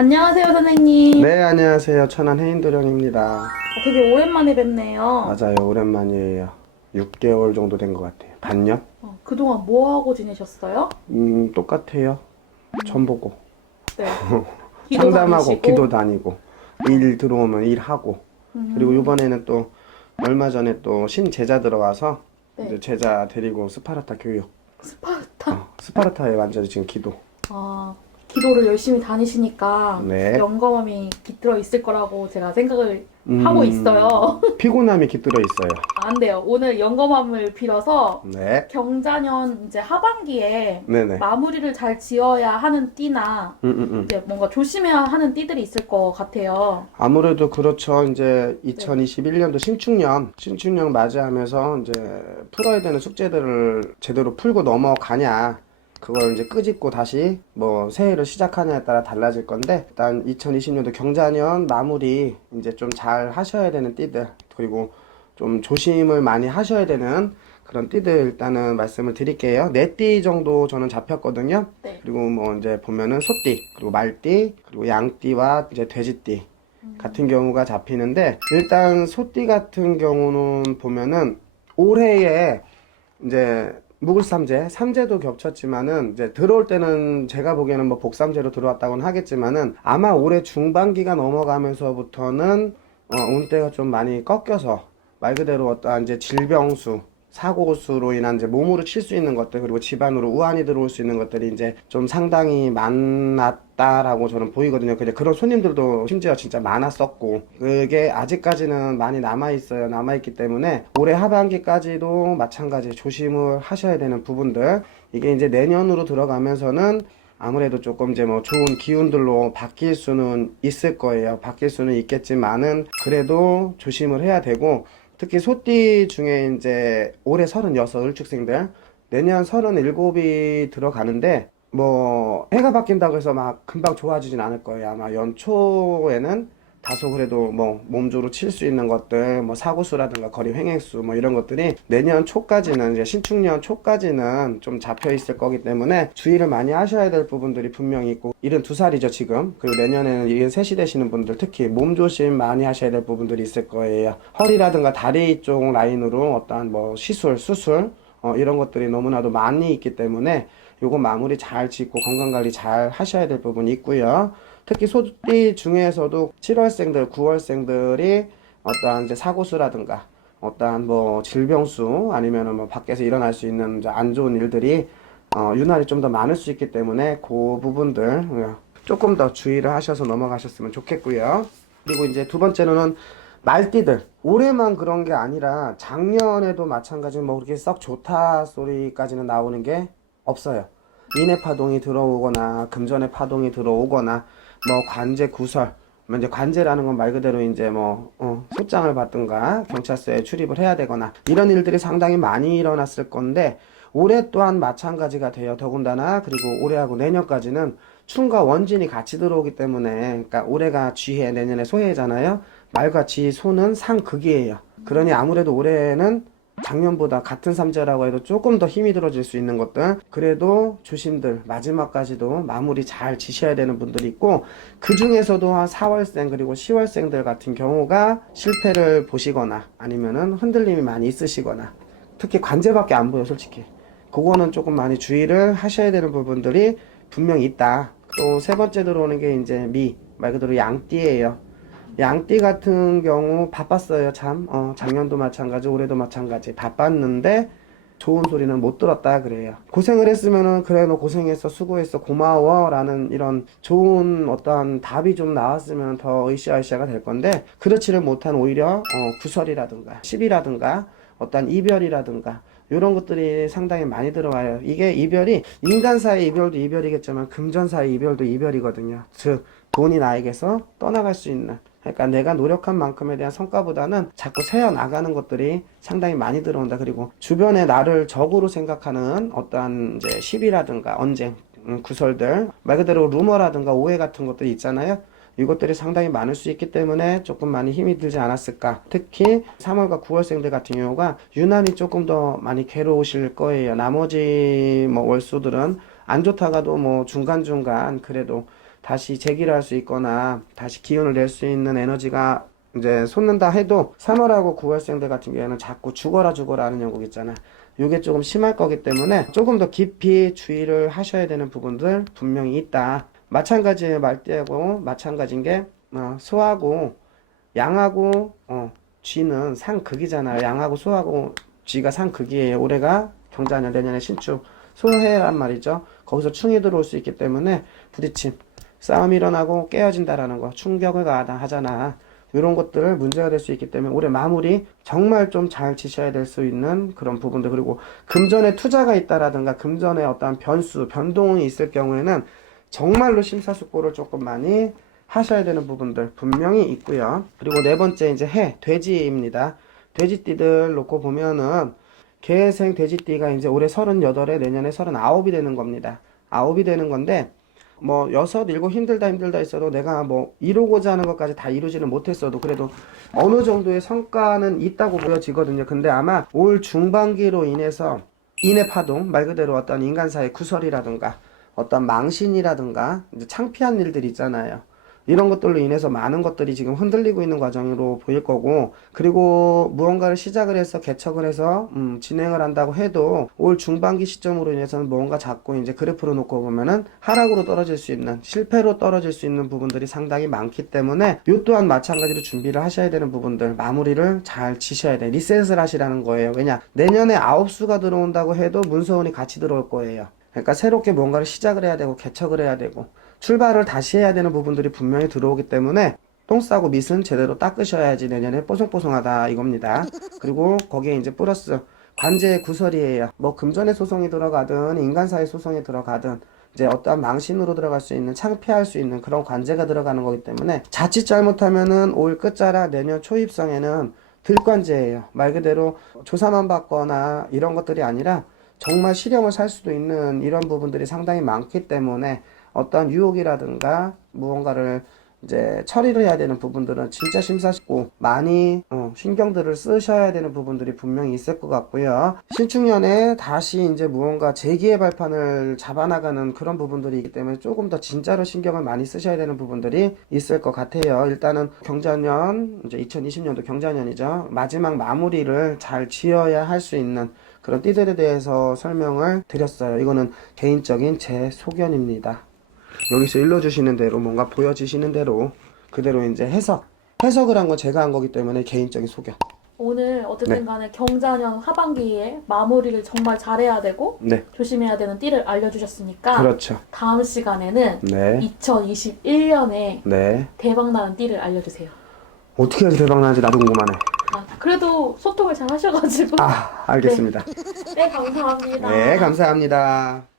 안녕하세요, 선생님. 네, 안녕하세요. 천안 해인도령입니다. 되게 오랜만에 뵙네요. 맞아요. 오랜만이에요. 6개월 정도 된 것 같아요. 반년? 그동안 뭐 하고 지내셨어요? 똑같아요. 전 보고. 네. 기도 상담하고, 다니시고. 기도 다니고, 일 들어오면 일하고. 그리고 음, 이번에는 또, 얼마 전에 또 신제자 들어와서, 네. 이제 제자 데리고 스파르타 교육. 스파르타. 스파르타에 완전히 지금 기도. 기도를 열심히 다니시니까 네. 영감함이 깃들어 있을 거라고 제가 생각을 하고 있어요. 피곤함이 깃들어 있어요. 안 돼요. 오늘 영감함을 빌어서 네. 경자년 이제 하반기에 네네. 마무리를 잘 지어야 하는 띠나 이제 뭔가 조심해야 하는 띠들이 있을 것 같아요. 아무래도 그렇죠. 이제 네. 2021년도 신축년 맞이하면서 이제 풀어야 되는 숙제들을 제대로 풀고 넘어가냐, 그걸 이제 끄집고 다시 뭐 새해를 시작하냐에 따라 달라질 건데, 일단 2020년도 경자년 마무리 이제 좀 잘 하셔야 되는 띠들, 그리고 좀 조심을 많이 하셔야 되는 그런 띠들 일단은 말씀을 드릴게요. 네 띠 정도 저는 잡혔거든요. 네. 그리고 뭐 이제 보면은 소띠, 그리고 말띠, 그리고 양띠와 이제 돼지띠 같은 경우가 잡히는데, 일단 소띠 같은 경우는 보면은 올해에 이제 묵을삼재, 삼재도 겹쳤지만은 이제 들어올 때는 제가 보기에는 뭐 복삼재로 들어왔다고는 하겠지만은, 아마 올해 중반기가 넘어가면서부터는 운대가 좀 많이 꺾여서 말 그대로 어떠한 이제 질병수, 사고수로 인한 이제 몸으로 칠 수 있는 것들, 그리고 집안으로 우환이 들어올 수 있는 것들이 이제 좀 상당히 많았다라고 저는 보이거든요. 근데 그런 손님들도 심지어 진짜 많았었고, 그게 아직까지는 많이 남아있어요. 남아있기 때문에 올해 하반기까지도 마찬가지 조심을 하셔야 되는 부분들, 이게 이제 내년으로 들어가면서는 아무래도 조금 이제 뭐 좋은 기운들로 바뀔 수는 있을 거예요. 바뀔 수는 있겠지만은 그래도 조심을 해야 되고, 특히 소띠 중에 이제 올해 36 을축생들, 내년 37이 들어가는데, 뭐 해가 바뀐다고 해서 막 금방 좋아지진 않을 거예요. 아마 연초에는 다소 그래도 뭐 몸주로 칠 수 있는 것들, 뭐 사고수라든가 거리 횡행수 뭐 이런 것들이 내년 초까지는, 이제 신축년 초까지는 좀 잡혀 있을 거기 때문에 주의를 많이 하셔야 될 부분들이 분명히 있고, 72살이죠 지금. 그리고 내년에는 73이 되시는 분들 특히 몸 조심 많이 하셔야 될 부분들이 있을 거예요. 허리라든가 다리 쪽 라인으로 어떠한 뭐 시술, 수술 이런 것들이 너무나도 많이 있기 때문에 요거 마무리 잘 짓고 건강관리 잘 하셔야 될 부분이 있고요. 특히 소띠 중에서도 7월생들, 9월생들이 어떠한 이제 사고수라든가 어떠한 뭐 질병수, 아니면은 뭐 밖에서 일어날 수 있는 이제 안 좋은 일들이 유난히 좀 더 많을 수 있기 때문에 그 부분들 조금 더 주의를 하셔서 넘어가셨으면 좋겠고요. 그리고 이제 두 번째로는 말띠들, 올해만 그런 게 아니라 작년에도 마찬가지로 뭐 그렇게 썩 좋다 소리까지는 나오는 게 없어요. 인해 파동이 들어오거나 금전의 파동이 들어오거나 뭐 관제 구설, 뭐 이제 관제라는 건 말 그대로 이제 뭐 소장을 받든가 경찰서에 출입을 해야 되거나 이런 일들이 상당히 많이 일어났을 건데, 올해 또한 마찬가지가 돼요. 더군다나 그리고 올해하고 내년까지는 충과 원진이 같이 들어오기 때문에, 그러니까 올해가 쥐해, 내년에 소해잖아요. 말과 쥐, 소는 상극이에요. 그러니 아무래도 올해는 작년보다 같은 삼재라고 해도 조금 더 힘이 들어질 수 있는 것들, 그래도 조심들 마지막까지도 마무리 잘 지셔야 되는 분들이 있고, 그 중에서도 한 4월생 그리고 10월생들 같은 경우가 실패를 보시거나 아니면은 흔들림이 많이 있으시거나, 특히 관제밖에 안 보여 솔직히. 그거는 조금 많이 주의를 하셔야 되는 부분들이 분명히 있다. 또 세 번째 들어오는 게 이제 말 그대로 양띠예요. 양띠 같은 경우 바빴어요, 참. 작년도 마찬가지, 올해도 마찬가지. 바빴는데 좋은 소리는 못 들었다 그래요. 고생을 했으면은 그래 너 고생했어, 수고했어, 고마워 라는 이런 좋은 어떠한 답이 좀 나왔으면 더 으쌰으쌰가 될 건데, 그렇지를 못한 오히려 구설이라든가 시비라든가 어떠한 이별이라든가 이런 것들이 상당히 많이 들어와요. 이게 이별이 인간 사이 이별도 이별이겠지만 금전 사이 이별도 이별이거든요. 즉 돈이 나에게서 떠나갈 수 있는, 그러니까 내가 노력한 만큼에 대한 성과보다는 자꾸 새어 나가는 것들이 상당히 많이 들어온다. 그리고 주변에 나를 적으로 생각하는 어떠한 이제 시비라든가 언쟁, 구설들, 말 그대로 루머라든가 오해 같은 것들이 있잖아요. 이것들이 상당히 많을 수 있기 때문에 조금 많이 힘이 들지 않았을까. 특히 3월과 9월생들 같은 경우가 유난히 조금 더 많이 괴로우실 거예요. 나머지 뭐 월수들은 안 좋다가도 뭐 중간중간 그래도 다시 재기를 할 수 있거나 다시 기운을 낼 수 있는 에너지가 이제 솟는다 해도 3월하고 9월생들 같은 경우에는 자꾸 죽어라 하는 영국 있잖아. 이게 조금 심할 거기 때문에 조금 더 깊이 주의를 하셔야 되는 부분들 분명히 있다. 마찬가지예요. 말띠하고 마찬가지인 게 소하고 양하고 쥐는 상극이잖아요. 양하고 소하고 쥐가 상극이에요. 올해가 경자년, 내년에 신축, 소해란 말이죠. 거기서 충이 들어올 수 있기 때문에 부딪힘, 싸움이 일어나고 깨어진다라는 거, 충격을 가하다 하잖아. 이런 것들 문제가 될 수 있기 때문에 올해 마무리 정말 좀 잘 지셔야 될 수 있는 그런 부분들. 그리고 금전에 투자가 있다라든가 금전에 어떠한 변수, 변동이 있을 경우에는 정말로 심사숙고를 조금 많이 하셔야 되는 부분들 분명히 있고요. 그리고 네 번째 이제 해, 돼지입니다. 돼지띠들 놓고 보면은 개생 돼지띠가 이제 올해 38에 내년에 39이 되는 겁니다. 9이 되는 건데 뭐 6, 7 힘들다 했어도 내가 뭐 이루고자 하는 것까지 다 이루지는 못했어도 그래도 어느 정도의 성과는 있다고 보여지거든요. 근데 아마 올 중반기로 인해서 인의 파동, 말 그대로 어떤 인간사의 구설이라든가 어떤 망신이라든가 이제 창피한 일들 있잖아요. 이런 것들로 인해서 많은 것들이 지금 흔들리고 있는 과정으로 보일 거고, 그리고 무언가를 시작을 해서 개척을 해서 진행을 한다고 해도 올 중반기 시점으로 인해서는 무언가 자꾸 이제 그래프로 놓고 보면은 하락으로 떨어질 수 있는, 실패로 떨어질 수 있는 부분들이 상당히 많기 때문에 이 또한 마찬가지로 준비를 하셔야 되는 부분들, 마무리를 잘 지셔야 돼. 리셋을 하시라는 거예요. 왜냐, 내년에 9수가 들어온다고 해도 문서운이 같이 들어올 거예요. 그러니까 새롭게 뭔가를 시작을 해야 되고 개척을 해야 되고 출발을 다시 해야 되는 부분들이 분명히 들어오기 때문에 똥 싸고 밑은 제대로 닦으셔야지 내년에 뽀송뽀송하다 이겁니다. 그리고 거기에 이제 플러스 관제의 구설이에요. 뭐 금전의 소송이 들어가든 인간사의 소송이 들어가든 이제 어떠한 망신으로 들어갈 수 있는, 창피할 수 있는 그런 관제가 들어가는 거기 때문에 자칫 잘못하면은 올 끝자락 내년 초입성에는 들관제예요. 말 그대로 조사만 받거나 이런 것들이 아니라 정말 실형을 살 수도 있는 이런 부분들이 상당히 많기 때문에 어떤 유혹이라든가 무언가를 이제 처리를 해야 되는 부분들은 진짜 심사숙고 많이 신경들을 쓰셔야 되는 부분들이 분명히 있을 것 같고요. 신축년에 다시 이제 무언가 재기의 발판을 잡아나가는 그런 부분들이 있기 때문에 조금 더 진짜로 신경을 많이 쓰셔야 되는 부분들이 있을 것 같아요. 일단은 경자년, 이제 2020년도 경자년이죠. 마지막 마무리를 잘 지어야 할 수 있는 그런 띠들에 대해서 설명을 드렸어요. 이거는 개인적인 제 소견입니다. 여기서 일러주시는 대로 뭔가 보여지시는 대로 그대로 이제 해석을 한 건 제가 한 거기 때문에 개인적인 소견. 오늘 어쨌든 간에 경자년 하반기에 마무리를 정말 잘해야 되고 조심해야 되는 띠를 알려주셨으니까 그렇죠. 다음 시간에는 2021년에 대박나는 띠를 알려주세요. 어떻게 해서 대박나는지 나도 궁금하네. 그래도 소통을 잘 하셔가지고 알겠습니다. 네, 감사합니다. 네, 감사합니다.